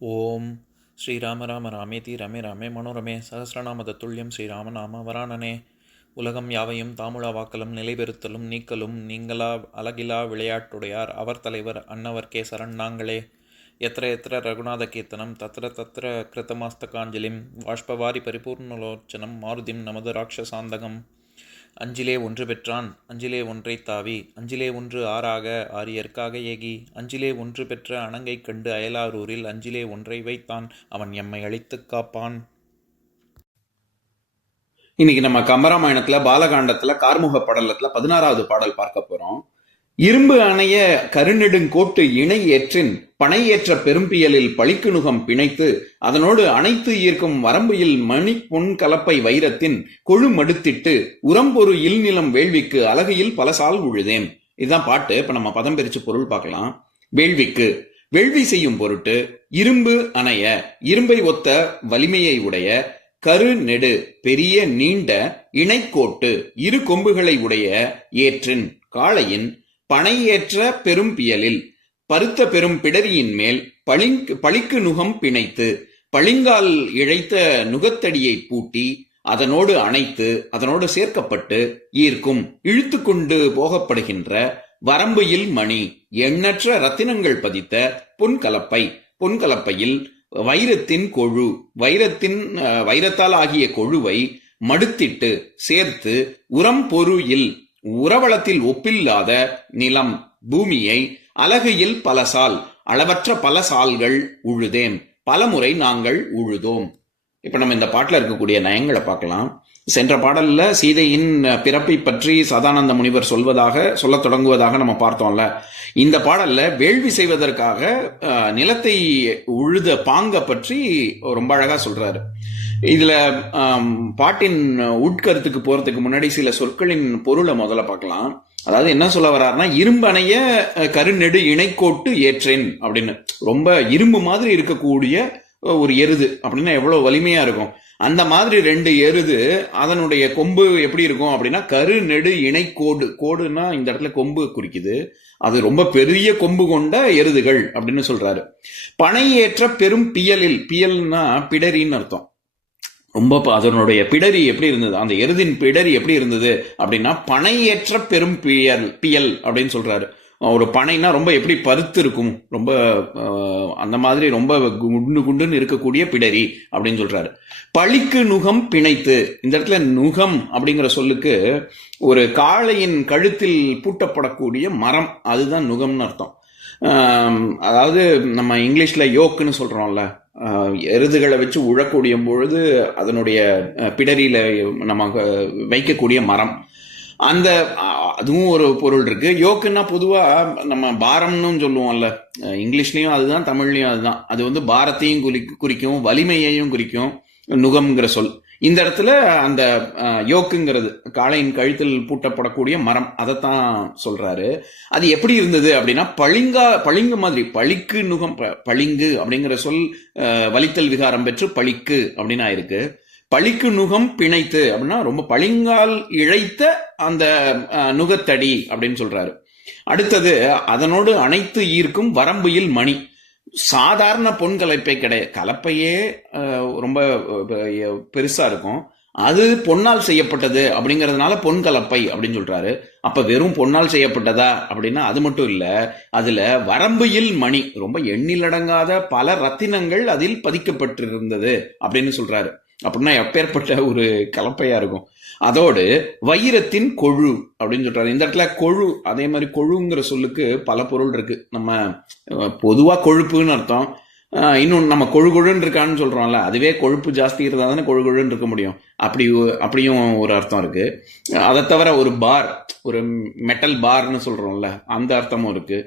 ஓம் ஸ்ரீராம ராம ராமேதி ரமே ராமே மனோரமே சகசிரநாம தத்துல்யம் ஸ்ரீராம நாம வராணனே. உலகம் யாவையும் தாமுழா வாக்கலும் நிலைபெறுத்தலும் நீக்கலும் நீங்களா அழகிலா விளையாட்டுடையார் அவர் தலைவர் அன்னவர் சரண் நாங்களே. எத்திர எத்திர ரகுநாத கீர்த்தனம் தத்திர தத்திர கிருத்தமாஸ்தகாஞ்சலிம் வாஷ்பவாரி பரிபூர்ணலோச்சனம் மாருதிம் நமது ராட்சசாந்தகம். அஞ்சிலே ஒன்று பெற்றான் அஞ்சிலே ஒன்றை தாவி அஞ்சிலே ஒன்று ஆறாக ஆரியர்க்காக ஏகி அஞ்சிலே ஒன்று பெற்ற அணங்கை கண்டு அயலாரூரில் அஞ்சிலே ஒன்றை வைத்தான் அவன் எம்மை அழித்துக் காப்பான். இன்னைக்கு நம்ம கம்பராமாயணத்துல பாலகாண்டத்துல கார்முக படலத்துல 16வது பாடல் பார்க்க போறோம். இரும்பு அணைய கருநெடுங்கோட்டு இணை ஏற்றின் பனை ஏற்ற பெரும்பியலில் பளிக்குநுகம் பிணைத்து அதனோடு அனைத்து ஈர்க்கும் வரம்புயில் மணி பொன் கலப்பை வைரத்தின் கொழு மடுத்திட்டு உரம்பொரு இல்நிலம் வேள்விக்கு அழகையில் பலசால் உழுதேன். இதுதான் பாட்டு. இப்ப நம்ம பதம் பிரிச்சு பொருள் பார்க்கலாம். வேள்விக்கு வேள்வி செய்யும் பொருட்டு இரும்பு அணைய இரும்பை ஒத்த வலிமையை உடைய கரு நெடு பெரிய நீண்ட இணைக்கோட்டு இரு கொம்புகளை உடைய ஏற்றின் காளையின் பனை ஏற்ற பெரும் பியலில் பருத்த பெரும் பிடரியின் மேல் பளிக்கு நுகம் பிணைத்து பளிங்கால் இழைத்த நுகத்தடியை பூட்டி அதனோடு அணைத்து அதனோடு சேர்க்கப்பட்டு ஈர்க்கும் இழுத்து கொண்டு போகப்படுகின்ற வரம்புயில் மணி எண்ணற்ற ரத்தினங்கள் பதித்த பொன்கலப்பையில் வைரத்தின் கொழு வைரத்தால் ஆகிய கொழுவை மடுத்திட்டு சேர்த்து உரம் பொருயில் உரவளத்தில் ஒப்பில்லாத நிலம் பூமியை அலகையில் பலசால் அளவற்ற பல சால்கள் உழுதேன் பலமுறை நாங்கள் உழுதோம். இப்ப நம்ம இந்த பாட்டுல இருக்கக்கூடிய நயங்களை பார்க்கலாம். சென்ற பாடல்ல சீதையின் பிறப்பை பற்றி சதானந்த முனிவர் சொல்ல தொடங்குவதாக நம்ம பார்த்தோம்ல. இந்த பாடல்ல வேள்வி செய்வதற்காக நிலத்தை உழுத பாங்க பற்றி ரொம்ப அழகா சொல்றாரு. இதுல பாட்டின் உட்கருத்துக்கு போறதுக்கு முன்னாடி சில சொற்களின் பொருளை முதல்ல பார்க்கலாம். அதாவது என்ன சொல்ல வர்றாருன்னா, இரும்பனைய கருநெடு இணைக்கோட்டு ஏற்றேன் அப்படின்னு. ரொம்ப இரும்பு மாதிரி இருக்கக்கூடிய ஒரு எருது அப்படின்னா எவ்வளவு வலிமையா இருக்கும். அந்த மாதிரி 2 எருது அதனுடைய கொம்பு எப்படி இருக்கும் அப்படின்னா கரு நெடு இணைக்கோடு. கோடுன்னா இந்த இடத்துல கொம்பு குறிக்குது. அது ரொம்ப பெரிய கொம்பு கொண்ட எருதுகள் அப்படின்னு சொல்றாரு. பனை ஏற்ற பெரும் பியல்னா பிடரின்னு அர்த்தம். ரொம்ப அதனுடைய பிடரி எப்படி இருந்தது, அந்த எருதின் பிடரி எப்படி இருந்தது அப்படின்னா பனை ஏற்ற பெரும் பியல் அப்படின்னு சொல்றாரு. ஒரு பனைனா ரொம்ப எப்படி பருத்து இருக்கும், ரொம்ப அந்த மாதிரி ரொம்ப குண்டுன்னு இருக்கக்கூடிய பிடரி அப்படின்னு சொல்றாரு. பளிக்கு நுகம் பிணைத்து, இந்த இடத்துல நுகம் அப்படிங்கிற சொல்லுக்கு ஒரு காளையின் கழுத்தில் பூட்டப்படக்கூடிய மரம், அதுதான் நுகம்னு அர்த்தம். அதாவது நம்ம இங்கிலீஷ்ல யோக்குன்னு சொல்றோம்ல, எருதுகளை வச்சு உழக்கூடிய பொழுது அதனுடைய பிடரியில நம்ம வைக்கக்கூடிய மரம், அந்த அதுவும் ஒரு பொருள் இருக்கு. யோக்குன்னா பொதுவா நம்ம பாரம்னு சொல்லுவோம்ல, இங்கிலீஷ்லயும் அதுதான் தமிழ்லயும் அதுதான். அது வந்து பாரத்தையும் குறிக்கும், வலிமையையும் குறிக்கும் நுகம்ங்கிற சொல். இந்த இடத்துல அந்த யோக்குங்கிறது காளையின் கழுத்தில் பூட்டப்படக்கூடிய மரம், அதைத்தான் சொல்றாரு. அது எப்படி இருந்தது அப்படின்னா பளிங்கு மாதிரி, பளிக்கு நுகம், பளிங்கு அப்படிங்கிற சொல் வலித்தல் விகாரம் பெற்று பளிக்கு அப்படின்னு ஆயிருக்கு. பளிக்கு நுகம் பிணைத்து அப்படின்னா ரொம்ப பளிங்கால் இழைத்த அந்த நுகத்தடி அப்படின்னு சொல்றாரு. அடுத்தது அதனோடு அனைத்து ஈர்க்கும் வரம்புயில் மணி. சாதாரண பொன் கலப்பை கிடையாது, கலப்பையே ரொம்ப பெருசா இருக்கும், அது பொன்னால் செய்யப்பட்டது அப்படிங்கிறதுனால பொன் கலப்பை அப்படின்னு சொல்றாரு. அப்ப வெறும் பொன்னால் செய்யப்பட்டதா அப்படின்னா அது மட்டும் இல்ல, அதுல வரம்புயில் மணி ரொம்ப எண்ணிலடங்காத பல ரத்தினங்கள் அதில் பதிக்கப்பட்டிருந்தது அப்படின்னு சொல்றாரு. அப்படின்னா எப்பேற்பட்ட ஒரு கலப்பையா இருக்கும். அதோடு வைரத்தின் கொழு அப்படின்னு சொல்றாரு. இந்த இடத்துல கொழு, அதே மாதிரி கொழுங்கிற சொல்லுக்கு பல பொருள் இருக்கு. நம்ம பொதுவா கொழுப்புன்னு அர்த்தம். இன்னும் நம்ம கொழுன்னு இருக்கான்னு சொல்றோம்ல, அதுவே கொழுப்பு ஜாஸ்தி இருந்தா தானே கொழுன்னு இருக்க முடியும். அப்படியும் ஒரு அர்த்தம் இருக்கு. அதை தவிர ஒரு பார், ஒரு மெட்டல் பார்னு சொல்றோம்ல, அந்த அர்த்தமும் இருக்கு.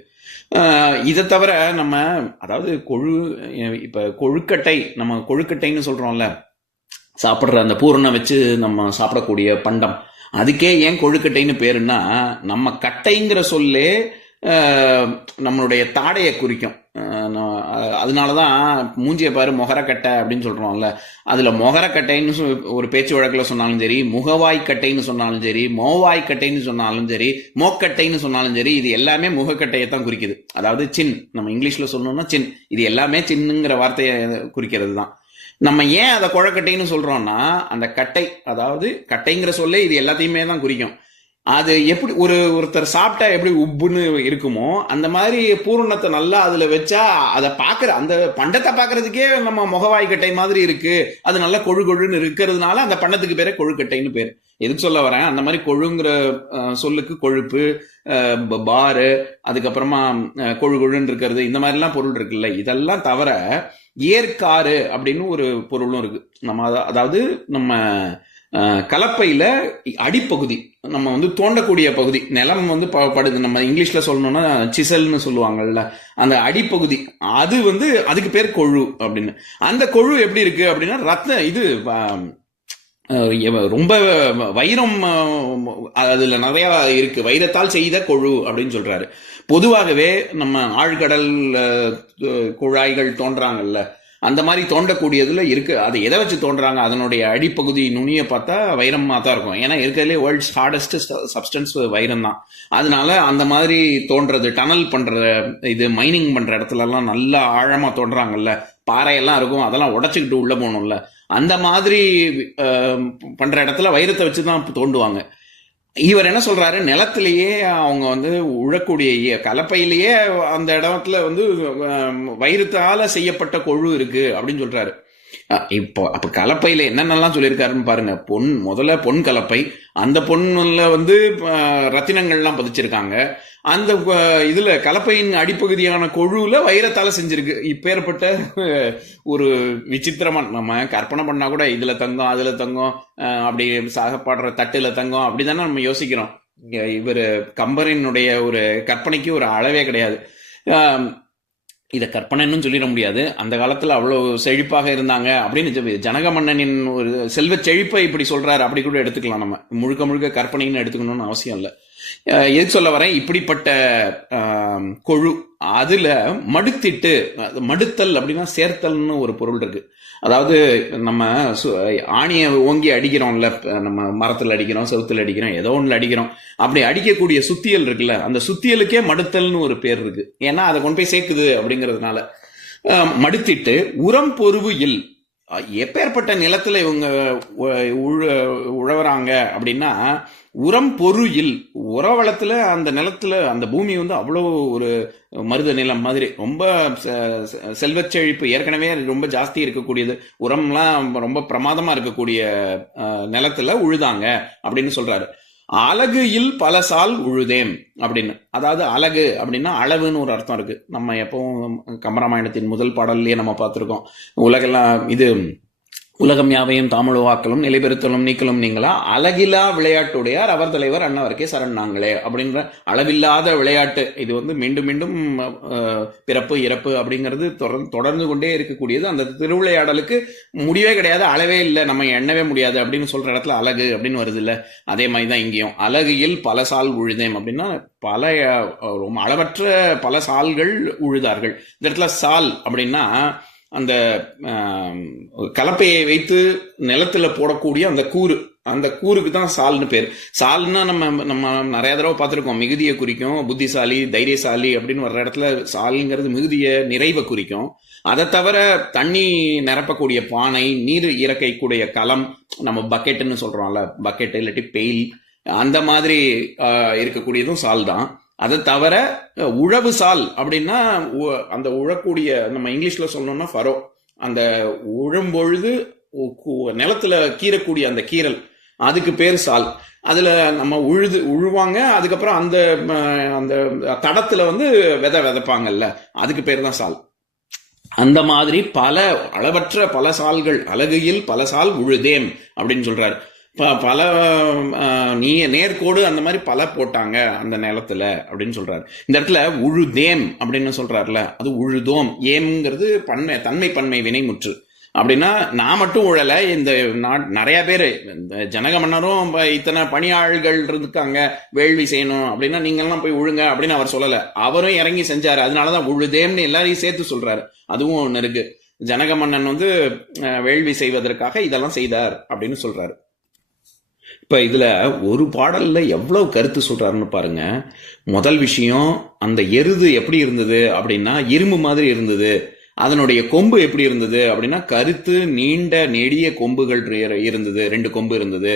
இதை தவிர நம்ம அதாவது இப்ப கொழுக்கட்டை, நம்ம கொழுக்கட்டைன்னு சொல்றோம்ல, சாப்பிட்ற அந்த பூரணம் வச்சு நம்ம சாப்பிடக்கூடிய பண்டம், அதுக்கே ஏன் கொழுக்கட்டைன்னு பேருன்னா, நம்ம கட்டைங்கிற சொல்லே நம்மளுடைய தாடையை குறிக்கும். அதனாலதான் மூஞ்சிய பாரு மொகரக்கட்டை அப்படின்னு சொல்றோம்ல, அதுல மொகரக்கட்டைன்னு ஒரு பேச்சு வழக்குல சொன்னாலும் சரி, முகவாய்க்கட்டைன்னு சொன்னாலும் சரி, மோவாய்க்கட்டைன்னு சொன்னாலும் சரி, மோக்கட்டைன்னு சொன்னாலும் சரி, இது எல்லாமே முகக்கட்டையை தான் குறிக்குது. அதாவது சின், நம்ம இங்கிலீஷ்ல சொல்லணும்னா சின், இது எல்லாமே சின்னுங்கிற வார்த்தையை குறிக்கிறது தான். நம்ம ஏன் அதை குழக்கட்டைன்னு சொல்றோம்னா, அந்த கட்டை, அதாவது கட்டைங்கிற சொல்லே இது எல்லாத்தையுமே தான் குறிக்கும். அது எப்படி ஒருத்தர் சாப்பிட்டா எப்படி உப்புன்னு இருக்குமோ, அந்த மாதிரி பூரணத்தை நல்லா அதுல வச்சா அதை பாக்குற அந்த பண்டத்தை பாக்குறதுக்கே நம்ம முகவாய்க்கட்டை மாதிரி இருக்கு, அது நல்லா கொழு கொழுன்னு இருக்கிறதுனால அந்த பண்டத்துக்கு பேரே கொழுக்கட்டைன்னு பேரு. எதுக்கு சொல்ல வரேன், அந்த மாதிரி கொழுங்கிற சொல்லுக்கு கொழுப்பு, பாரு, அதுக்கப்புறமா கொழு கொழுன்னு இருக்கிறது, இந்த மாதிரி எல்லாம் பொருள் இருக்குல்ல, இதெல்லாம் தவிர ஏற்காறு அப்படின்னு ஒரு பொருளும் இருக்கு. நம்ம அதாவது நம்ம கலப்பையில அடிப்பகுதி, நம்ம வந்து தோண்டக்கூடிய பகுதி, நிலம் வந்து படுது, நம்ம இங்கிலீஷ்ல சொல்லணும்னா சிசல்னு சொல்லுவாங்கல்ல, அந்த அடிப்பகுதி, அது வந்து அதுக்கு பேர் கொழு அப்படின்னு. அந்த கொழு எப்படி இருக்கு அப்படின்னா, இது ரொம்ப வைரம் அதுல நிறைய இருக்கு, வைரத்தால் செய்த கொழு அப்படின்னு சொல்றாரு. பொதுவாகவே நம்ம ஆழ்கடல் குழாய்கள் தோன்றாங்கல்ல, அந்த மாதிரி தோண்டக்கூடியதுல இருக்கு. அது எதை வச்சு தோன்றாங்க, அதனுடைய அடிப்பகுதி நுனியை பார்த்தா வைரமா தான் இருக்கும். ஏன்னா இருக்கிறதுலே வேர்ல்ட்ஸ் ஹார்டஸ்ட் சப்ஸ்டன்ஸ் வைரம் தான். அதனால அந்த மாதிரி தோன்றது, டனல் பண்ற இது மைனிங் பண்ற இடத்துல எல்லாம் நல்லா ஆழமா தோன்றாங்கல்ல, பாறையெல்லாம் இருக்கும், அதெல்லாம் உடைச்சுக்கிட்டு உள்ள போகணும்ல, அந்த மாதிரி பண்ற இடத்துல வைரத்தை வச்சுதான் தோண்டுவாங்க. இவர் என்ன சொல்றாரு, நிலத்திலேயே அவங்க வந்து உழக்கூடிய கலப்பையிலேயே அந்த இடத்துல வந்து வைரத்தால செய்யப்பட்ட கொழு இருக்கு அப்படின்னு சொல்றாரு. இப்போ அப்ப கலப்பையில என்னென்னலாம் சொல்லியிருக்காருன்னு பாருங்க. முதல்ல பொன் கலப்பை, அந்த பொண்ணுல வந்து ரத்தினங்கள்லாம் பதிச்சிருக்காங்க. அந்த இதுல கலப்பையின் அடிப்பகுதியான கொழுல வைரத்தால செஞ்சிருக்கு. இப்பேற்பட்ட ஒரு விசித்திரமா நம்ம கற்பனை பண்ணா கூட இதுல தங்கம், அதுல தங்கம், அப்படி சாகப்பாடுற தட்டுல தங்கம், அப்படிதானே நம்ம யோசிக்கிறோம். இவர் கம்பரினுடைய ஒரு கற்பனைக்கு ஒரு அளவே கிடையாது. இதை கற்பனைன்னு சொல்லிட முடியாது. அந்த காலத்துல அவ்வளவு செழிப்பாக இருந்தாங்க அப்படின்னு ஜனக மன்னனின் ஒரு செல்வ செழிப்பை இப்படி சொல்றாரு, அப்படி கூட எடுத்துக்கலாம். நம்ம முழுக்க முழுக்க கற்பனைன்னு எடுத்துக்கணும்னு அவசியம் இல்லை. எது சொல்ல வரேன், இப்படிப்பட்ட கொழு அதுல மடுத்திட்டு, மடுத்தல் அப்படின்னா சேர்த்தல்னு ஒரு பொருள் இருக்கு. அதாவது நம்ம ஆணியை ஓங்கி அடிக்கிறோம்ல, நம்ம மரத்துல அடிக்கிறோம், செவுத்துல அடிக்கிறோம், ஏதோ ஒண்ணுல அடிக்கிறோம், அப்படி அடிக்கக்கூடிய சுத்தியல் இருக்குல்ல, அந்த சுத்தியலுக்கே மடுத்தல்னு ஒரு பேர் இருக்கு. ஏன்னா அதை கொண்டு போய் சேர்க்குது அப்படிங்கிறதுனால. மடுத்திட்டு உரம் பொருவு இல், எப்பேற்பட்ட நிலத்துல இவங்க உழவுறாங்க அப்படின்னா, உரம் பொரு இல், உரவளத்துல அந்த நிலத்துல அந்த பூமி வந்து அவ்வளவு ஒரு மருத நிலம் மாதிரி ரொம்ப செல்வச்செழிப்பு ஏற்கனவே ரொம்ப ஜாஸ்தி இருக்கக்கூடியது, உரம்லாம் ரொம்ப பிரமாதமா இருக்கக்கூடிய நிலத்துல உழுதாங்க அப்படின்னு சொல்றாரு. அலகு இல் பல சால் உழுதேம் அப்படின்னு. அதாவது அலகு அப்படின்னா அளவுன்னு ஒரு அர்த்தம் இருக்கு. நம்ம எப்பவும் கம்பராமாயணத்தின் முதல் பாடல்லையே நம்ம பார்த்திருக்கோம். உலகம் யாவையும் தாமுழுவாக்கலும் நிலைபெறுத்தலும் நீக்கலும் நீங்களா அழகில்லா விளையாட்டுடையார் அவர் தலைவர் அன்னவருக்கே சரண் நாங்களே அப்படின்ற அளவில்லாத விளையாட்டு. இது வந்து மீண்டும் மீண்டும் பிறப்பு இறப்பு அப்படிங்கிறது தொடர்ந்து கொண்டே இருக்கக்கூடியது. அந்த திருவிளையாடலுக்கு முடிவே கிடையாது, அளவே இல்லை, நம்ம எண்ணவே முடியாது அப்படின்னு சொல்ற இடத்துல அழகு அப்படின்னு வருது இல்ல. அதே மாதிரி தான் இங்கேயும் அழகியில் பல சால் உழுதேம் அப்படின்னா பல அளவற்ற பல சால்கள் உழுதார்கள். இந்த இடத்துல சால் அப்படின்னா அந்த கலப்பையை வைத்து நிலத்துல போடக்கூடிய அந்த கூறு, அந்த கூறுக்கு தான் சால்னு பேர். சால்னா நம்ம நிறைய தடவை பார்த்துருக்கோம், மிகுதியை குறிக்கும், புத்திசாலி தைரியசாலி அப்படின்னு வர்ற இடத்துல சால்ங்கிறது மிகுதிய நிறைவை குறிக்கும். அதை தவிர தண்ணி நிரப்பக்கூடிய பானை, நீர் இறக்கைக்கூடிய கலம், நம்ம பக்கெட்டுன்னு சொல்றோம்ல, பக்கெட் இல்லாட்டி பெயில், அந்த மாதிரி இருக்கக்கூடியதும் சால் தான். அதை தவிர உழவு சால் அப்படின்னா அந்த உழக்கூடிய, நம்ம இங்கிலீஷ்ல சொல்லணும்னா ஃபரோ, அந்த உழும்பொழுது நிலத்துல கீறக்கூடிய அந்த கீறல், அதுக்கு பேர் சால். அதுல நம்ம உழுவாங்க, அதுக்கப்புறம் அந்த அந்த தடத்துல வந்து விதைப்பாங்கல்ல, அதுக்கு பேர் தான் சால். அந்த மாதிரி பல அளவற்ற பல சால்கள், அழகையில் பல சால் உழுதேம் அப்படின்னு சொல்றாரு. பல நேர்கோடு அந்த மாதிரி பல போட்டாங்க அந்த நிலத்துல அப்படின்னு சொல்றாரு. இந்த இடத்துல உழுதேம் அப்படின்னு சொல்றாருல, அது உழுதோம். ஏம்ங்கிறது தன்மை பன்மை வினைமுற்று. அப்படின்னா நான் மட்டும் உழல, இந்த நிறைய பேர், இந்த ஜனக மன்னரும் இத்தனை பணியாள்கள் இருக்காங்க வேள்வி செய்யணும் அப்படின்னா நீங்கெல்லாம் போய் உழுங்க அப்படின்னு அவர் சொல்லல. அவரும் இறங்கி செஞ்சாரு. அதனாலதான் உழுதேம்னு எல்லாரையும் சேர்த்து சொல்றாரு. அதுவும் ஒண்ணு இருக்கு. ஜனக மன்னன் வந்து வேள்வி செய்வதற்காக இதெல்லாம் செய்தார் அப்படின்னு சொல்றாரு. இப்ப இதுல ஒரு பாடல்ல எவ்வளவு கருத்து சொல்றாருன்னு பாருங்க. முதல் விஷயம், அந்த எருது எப்படி இருந்தது அப்படின்னா இரும்பு மாதிரி இருந்தது. அதனுடைய கொம்பு எப்படி இருந்தது அப்படின்னா கருத்து நீண்ட நெடிய கொம்புகள் இருந்தது, 2 கொம்பு இருந்தது.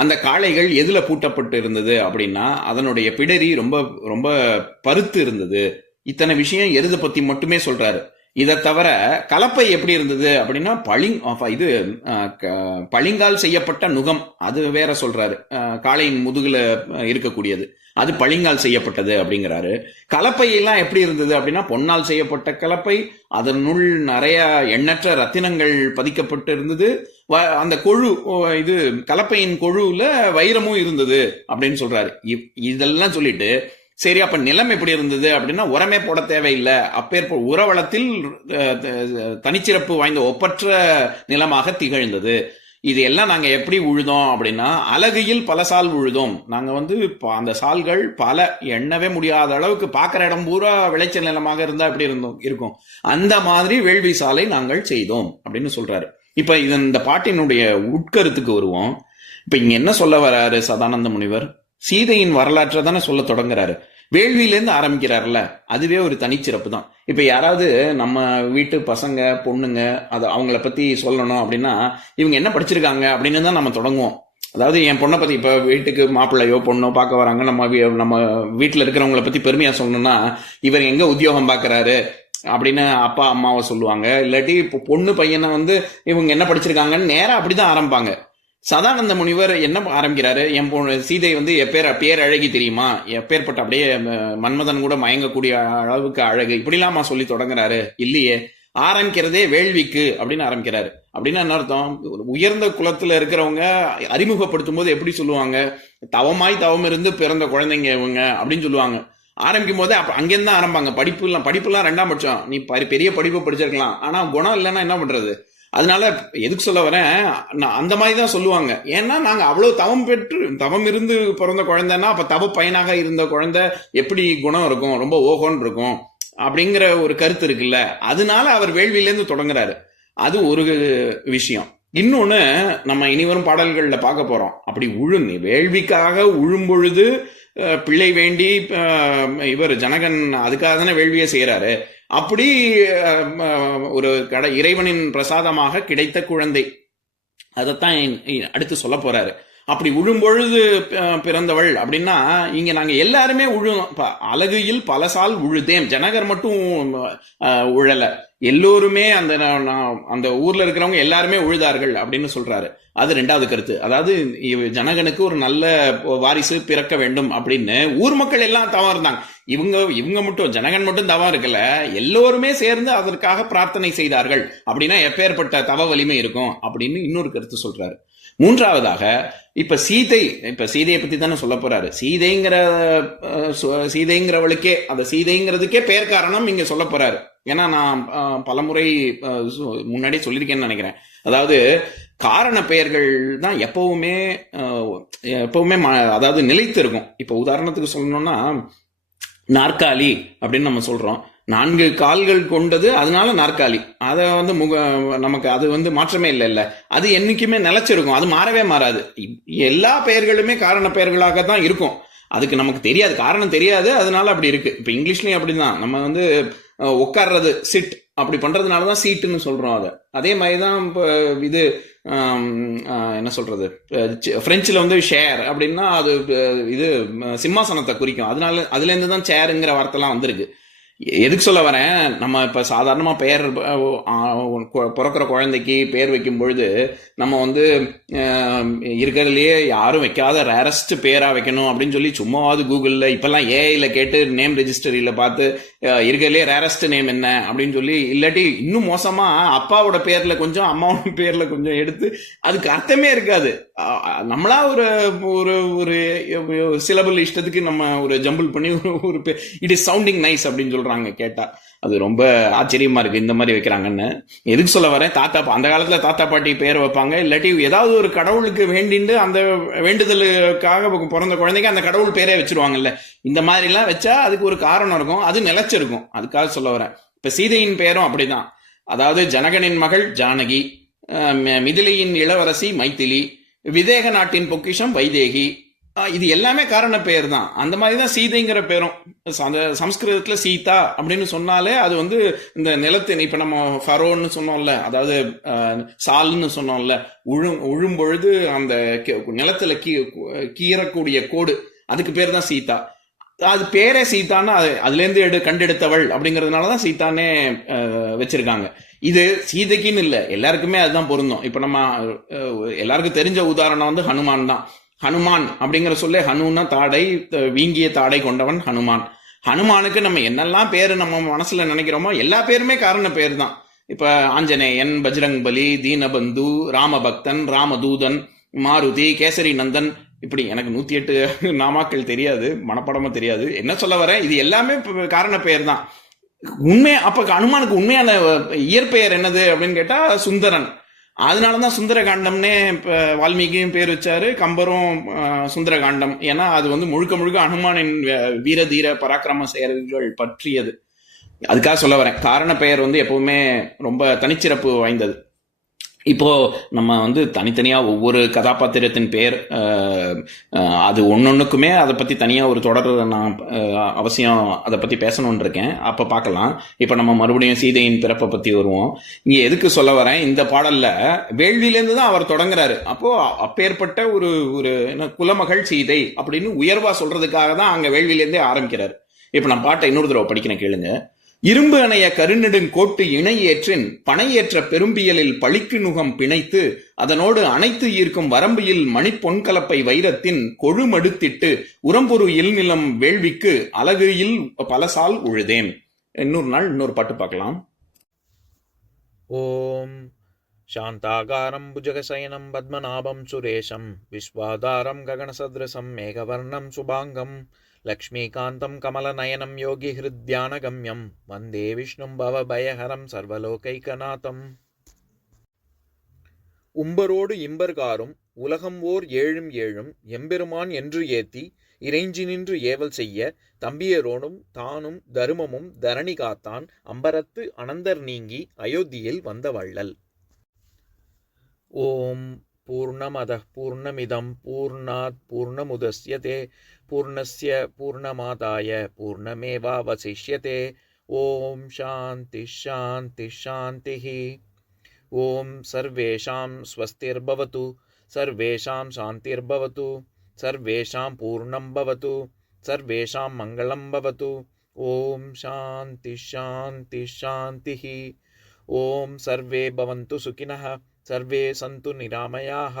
அந்த காளைகள் எதுல பூட்டப்பட்டு இருந்தது அப்படின்னா அதனுடைய பிடரி ரொம்ப ரொம்ப பருத்து இருந்தது. இத்தனை விஷயம் எருது பத்தி மட்டுமே சொல்றாரு. இதை தவிர கலப்பை எப்படி இருந்தது அப்படின்னா பளிங்கால் செய்யப்பட்ட நுகம், அது வேற சொல்றாரு. காளையின் முதுகுல இருக்கக்கூடியது அது பளிங்கால் செய்யப்பட்டது அப்படிங்கிறாரு. கலப்பை எல்லாம் எப்படி இருந்தது அப்படின்னா பொன்னால் செய்யப்பட்ட கலப்பை, அதனுள் நிறைய எண்ணற்ற ரத்தினங்கள் பதிக்கப்பட்டு இருந்தது. அந்த கொழு, இது கலப்பையின் கொழுல வைரமும் இருந்தது அப்படின்னு சொல்றாரு. இதெல்லாம் சொல்லிட்டு சரி அப்ப நிலம் எப்படி இருந்தது அப்படின்னா உரமே போட தேவையில்லை, அப்பேற்ப உரவளத்தில் தனிச்சிறப்பு வாய்ந்த ஒப்பற்ற நிலமாக திகழ்ந்தது. இது எல்லாம் நாங்க எப்படி உழுதோம் அப்படின்னா அலகையில் பல சால் உழுதோம். நாங்க வந்து அந்த சால்கள் பல எண்ணவே முடியாத அளவுக்கு பார்க்கிற இடம் பூரா விளைச்சல் நிலமாக இருந்தா எப்படி இருக்கும், அந்த மாதிரி வேள்வி சாலை நாங்கள் செய்தோம் அப்படின்னு சொல்றாரு. இப்ப இந்த பாட்டினுடைய உட்கருத்துக்கு வருவோம். இப்ப இங்க என்ன சொல்ல வர்றாரு சதானந்த முனிவர்? சீதையின் வரலாற்றை தானே சொல்ல தொடங்குறாரு. வேள்வியிலேருந்து ஆரம்பிக்கிறாருல, அதுவே ஒரு தனிச்சிறப்பு தான். இப்ப யாராவது நம்ம வீட்டு பசங்க பொண்ணுங்க அது அவங்கள பத்தி சொல்லணும் அப்படின்னா இவங்க என்ன படிச்சிருக்காங்க அப்படின்னு தான் நம்ம தொடங்குவோம். அதாவது என் பொண்ணை பத்தி, இப்ப வீட்டுக்கு மாப்பிள்ளையோ பொண்ணோ பார்க்க வராங்க, நம்ம வீட்டுல இருக்கிறவங்களை பத்தி பெருமையா சொல்லணும்னா இவர் எங்க உத்தியோகம் பார்க்கறாரு அப்படின்னு அப்பா அம்மாவை சொல்லுவாங்க. இல்லாட்டி இப்போ பொண்ணு பையனை வந்து இவங்க என்ன படிச்சிருக்காங்கன்னு நேரா அப்படிதான் ஆரம்பிப்பாங்க. சதானந்த முனிவர் என்ன ஆரம்பிக்கிறாரு? என் சீதை வந்து பேர் அழகி தெரியுமா, எப்பேற்பட்ட அப்படியே மன்மதன் கூட மயங்கக்கூடிய அளவுக்கு அழகு, இப்படிலாமா சொல்லி தொடங்குறாரு? இல்லையே, ஆரம்பிக்கிறதே வேள்விக்கு அப்படின்னு ஆரம்பிக்கிறாரு. அப்படின்னா என்ன அர்த்தம்? உயர்ந்த குலத்துல இருக்கிறவங்க அறிமுகப்படுத்தும் போது எப்படி சொல்லுவாங்க? தவம் இருந்து பிறந்த குழந்தைங்க இவங்க அப்படின்னு சொல்லுவாங்க. ஆரம்பிக்கும் போதே அங்கேருந்து தான் ஆரம்பிப்பாங்க. படிப்புலாம் 2ஆம் பட்சம். நீ பெரிய படிப்பு படிச்சிருக்கலாம், ஆனா குணம் இல்லைன்னா என்ன பண்றது? அதனால எதுக்கு சொல்ல வரேன், அந்த மாதிரி தான் சொல்லுவாங்க. ஏன்னா நாங்க அவ்வளவு தவம் இருந்து பிறந்த குழந்தைன்னா அப்ப தவ பயனாக இருந்த குழந்தை எப்படி குணம் இருக்கும், ரொம்ப ஓகோன்னு இருக்கும் அப்படிங்கிற ஒரு கருத்து இருக்குல்ல. அதனால அவர் வேள்வியிலேருந்து தொடங்குறாரு. அது ஒரு விஷயம். இன்னொன்னு நம்ம இனிவரும் பாடல்கள்ல பார்க்க போறோம். அப்படி வேள்விக்காக உழும்பொழுது பிள்ளை வேண்டி இவர் ஜனகன் அதுக்காக தானே வேள்வியை செய்யறாரு. அப்படி ஒரு இறைவனின் பிரசாதமாக கிடைத்த குழந்தை, அதைத்தான் அடுத்து சொல்ல போறாரு. அப்படி உழும்பொழுது பிறந்தவள் அப்படின்னா இங்க நாங்க எல்லாருமே அலகையில் பல சால் உழுதேன். ஜனகர் மட்டும் உழல, எல்லோருமே அந்த ஊர்ல இருக்கிறவங்க எல்லாருமே உழுதார்கள் அப்படின்னு சொல்றாரு. அது 2வது கருத்து. அதாவது ஜனகனுக்கு ஒரு நல்ல வாரிசு பிறக்க வேண்டும் அப்படின்னு ஊர் மக்கள் எல்லாம் தவம் இருந்தாங்க. இவங்க மட்டும், ஜனகன் மட்டும் தவம் இருக்கல, எல்லோருமே சேர்ந்து அதற்காக பிரார்த்தனை செய்தார்கள். அப்படின்னா எப்பேற்பட்ட தவ வலிமை இருக்கும் அப்படின்னு இன்னொரு கருத்து சொல்றாரு. 3வதாக இப்ப சீதையை பத்தி தானே சொல்ல போறாரு. சீதைங்கிறவளுக்கே, அந்த சீதைங்கிறதுக்கே பெயர் காரணம் இங்க சொல்ல போறாரு. ஏன்னா நான் பலமுறை முன்னாடி சொல்லியிருக்கேன்னு நினைக்கிறேன். அதாவது காரண பெயர்கள் தான் எப்பவுமே அதாவது நிலைத்து இருக்கும். இப்ப உதாரணத்துக்கு சொல்லணும்னா நாற்காலி அப்படின்னு நம்ம சொல்றோம். 4 கால்கள் கொண்டது, அதனால நாற்காலி. அதை வந்து நமக்கு அது வந்து மாற்றமே இல்லை. அது என்னைக்குமே நிலைச்சிருக்கும், அது மாறவே மாறாது. எல்லா பெயர்களுமே காரண பெயர்களாக தான் இருக்கும். அதுக்கு நமக்கு தெரியாது, காரணம் தெரியாது, அதனால அப்படி இருக்கு. இப்ப இங்கிலீஷ்லயும் அப்படிதான். நம்ம வந்து உட்கார்றது சிட் அப்படி பண்றதுனாலதான் சீட்டுன்னு சொல்றோம். அதே மாதிரிதான் இப்போ இது என்ன சொல்றது, பிரெஞ்சுல வந்து ஷேர் அப்படின்னா அது இது சிம்மாசனத்தை குறிக்கும். அதனால அதுல இருந்து தான் சேருங்கிற வார்த்தைலாம் வந்திருக்கு. எதுக்கு சொல்ல வரேன், நம்ம இப்ப சாதாரணமா பெயர் பிறக்கிற குழந்தைக்கு பெயர் வைக்கும் பொழுது நம்ம வந்து இருக்கிறதுலயே யாரும் வைக்காத ரேரஸ்ட் பேரா வைக்கணும் அப்படின்னு சொல்லி சும்மாவது கூகுள்ல இப்பெல்லாம் ஏஐல கேட்டு நேம் ரெஜிஸ்டரியில பார்த்து இருக்கிறதுலயே ரேரஸ்ட் நேம் என்ன அப்படின்னு சொல்லி, இல்லாட்டி இன்னும் மோசமா அப்பாவோட பேர்ல கொஞ்சம் அம்மாவோட பேர்ல கொஞ்சம் எடுத்து அதுக்கு அர்த்தமே இருக்காது. நம்மளா ஒரு ஒரு ஒரு சிலபல் இஷ்டத்துக்கு நம்ம ஒரு ஜம்பிள் பண்ணி ஒரு இட் இஸ் சவுண்டிங் நைஸ் அப்படின்னு சொல்றாங்க. கேட்டா அது ரொம்ப ஆச்சரியமா இருக்கு இந்த மாதிரி வைக்கிறாங்கன்னு. எதுக்கு சொல்ல வரேன், அந்த காலத்துல தாத்தா பாட்டி பேர் வைப்பாங்க, இல்லாட்டி ஏதாவது ஒரு கடவுளுக்கு வேண்டிட்டு அந்த வேண்டுதலுக்காக பிறந்த குழந்தைக்கு அந்த கடவுள் பேரே வச்சிருவாங்கல்ல. இந்த மாதிரி எல்லாம் வச்சா அதுக்கு ஒரு காரணம் இருக்கும், அது நிலைச்சிருக்கும். அதுக்காக சொல்ல வரேன். இப்ப சீதையின் பேரும் அப்படிதான். அதாவது ஜனகனின் மகள் ஜானகி, மிதிலியின் இளவரசி மைதிலி, விதேக நாட்டின் பொக்கிஷம் வைதேகி, இது எல்லாமே காரண பெயர் தான். அந்த மாதிரிதான் சீதைங்கிற பேரும். சம்ஸ்கிருதத்துல சீதா அப்படின்னு சொன்னாலே அது வந்து இந்த நிலத்தின், இப்ப நம்ம ஃபரோன்னு சொன்னோம்ல, அதாவது சால்னு சொன்னோம்ல, உழும் பொழுது அந்த நிலத்துல கீறக்கூடிய கோடு, அதுக்கு பேர் தான் சீதா. அது பேரே சீதான்னு அதுல இருந்து கண்டெடுத்தவள் அப்படிங்கறதுனாலதான் சீதானே வச்சிருக்காங்க. இது சீதைக்குன்னு இல்ல, எல்லாருக்குமே அதுதான் பொருந்தும். இப்ப நம்ம எல்லாருக்கும் தெரிஞ்ச உதாரணம் வந்து ஹனுமான் தான். ஹனுமான் அப்படிங்கிற சொல்ல, ஹனுன்னா தாடை, வீங்கிய தாடை கொண்டவன் ஹனுமான். ஹனுமானுக்கு நம்ம என்னெல்லாம் பேரு நம்ம மனசுல நினைக்கிறோமோ எல்லா பேருமே காரண பேர் தான். இப்ப ஆஞ்சநேயன், பஜ்ரங் பலி, தீனபந்து, ராமபக்தன், ராமதூதன், மாருதி, கேசரி நந்தன், இப்படி எனக்கு 108 நாமாக்கள் தெரியாது, மனப்படமா தெரியாது. என்ன சொல்ல வரேன், இது எல்லாமே காரண பெயர் தான். அப்ப ஹனுமானுக்கு உண்மையான இயற்பெயர் என்னது அப்படின்னு கேட்டா சுந்தரன். அதனாலதான் சுந்தரகாண்டம்னே வால்மீகியும் பேர் வச்சாரு, கம்பரும் சுந்தரகாண்டம். ஏன்னா அது வந்து முழுக்க முழுக்க ஹனுமானின் வீர தீர பராக்கிரம செயல்கள் பற்றியது. அதுக்காக சொல்ல வரேன், காரண பெயர் வந்து எப்பவுமே ரொம்ப தனிச்சிறப்பு வாய்ந்தது. இப்போ நம்ம வந்து தனித்தனியா ஒவ்வொரு கதாபாத்திரத்தின் பெயர், அது ஒன்னொன்னுக்குமே அதை பத்தி தனியா ஒரு தொடர் நான் அவசியம் அதை பத்தி பேசணும்னு இருக்கேன். அப்ப பார்க்கலாம். இப்ப நம்ம மறுபடியும் சீதையின் பிறப்பை பத்தி வருவோம். இங்க எதுக்கு சொல்ல வரேன், இந்த பாடல்ல வேள்வியிலேருந்து தான் அவர் தொடங்குறாரு. அப்போ அப்பேற்பட்ட ஒரு ஒரு குலமகள் சீதை அப்படின்னு உயர்வா சொல்றதுக்காக தான் அங்க வேள்வியிலேருந்தே ஆரம்பிக்கிறாரு. இப்ப நான் பாட்டை இன்னொரு தடவை படிக்கிறேன், கேளுங்க. இரும்பு அணைய கருநெடுங்கோட்டு இணையேற்றின் பனையேற்ற பெரும்பியலில் பளிக்கு நுகம் பிணைத்து அதனோடு அனைத்து ஈர்க்கும் வரம்பியில் மணிப்பொன்கலப்பை வைரத்தின் கொழுமடுத்திட்டு உரம்பொரு இல்நிலம் வேள்விக்கு அழகையில் பலசால் உழுதேன். இன்னொரு நாள் இன்னொரு பாட்டு பார்க்கலாம். ஓம் சாந்தாகாரம் புஜகசயனம் பத்மநாபம் சுரேஷம் விஸ்வாதாரம் ககனசத்ரசம் மேகவர்ணம் சுபாங்கம் லக்ஷ்மீகாந்தம் கமலநயனம் யோகி ஹிருத்யானகம்யம் வந்தே விஷ்ணும் பவபயஹரம் சர்வலோகைகநாதம். உம்பரோடு இம்பர்காரும் உலகம் ஓர் ஏழும் ஏழும் எம்பெருமான் என்று ஏத்தி இறைஞ்சி நின்று ஏவல் செய்ய தம்பியரோடும் தானும் தருமமும் தரணி காத்தான் அம்பரத்து அனந்தர் நீங்கி அயோத்தியில் வந்த வள்ளல். ஓம் பூர்ணமதః பூர்ணமிதம் பூர்ணாத் பூர்ணமுதஸ்யதே பூர்ணஸ்ய பூர்ணமாதாய பூர்ணமேவாவசிஷ்யதே. ஓம் சாந்தி சாந்தி சாந்திः. ஓம் சர்வேஷாம் ஸ்வஸ்திர்பவது சர்வேஷாம் சாந்திர்பவது சர்வேஷாம் பூர்ணம் பவது சர்வேஷாம் மங்களம் பவது. ஓம் சாந்தி சாந்தி சாந்திः. ஓம் சர்வே பவந்து சுகினः சர்வே சந்து நிராமயாः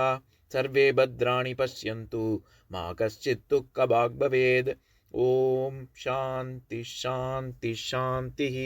சர்வே பத்ராணி பஷ்யந்து மா கஷ்சித் துக்கபாக் பவேத். ஓம் சாந்தி சாந்தி சாந்திः.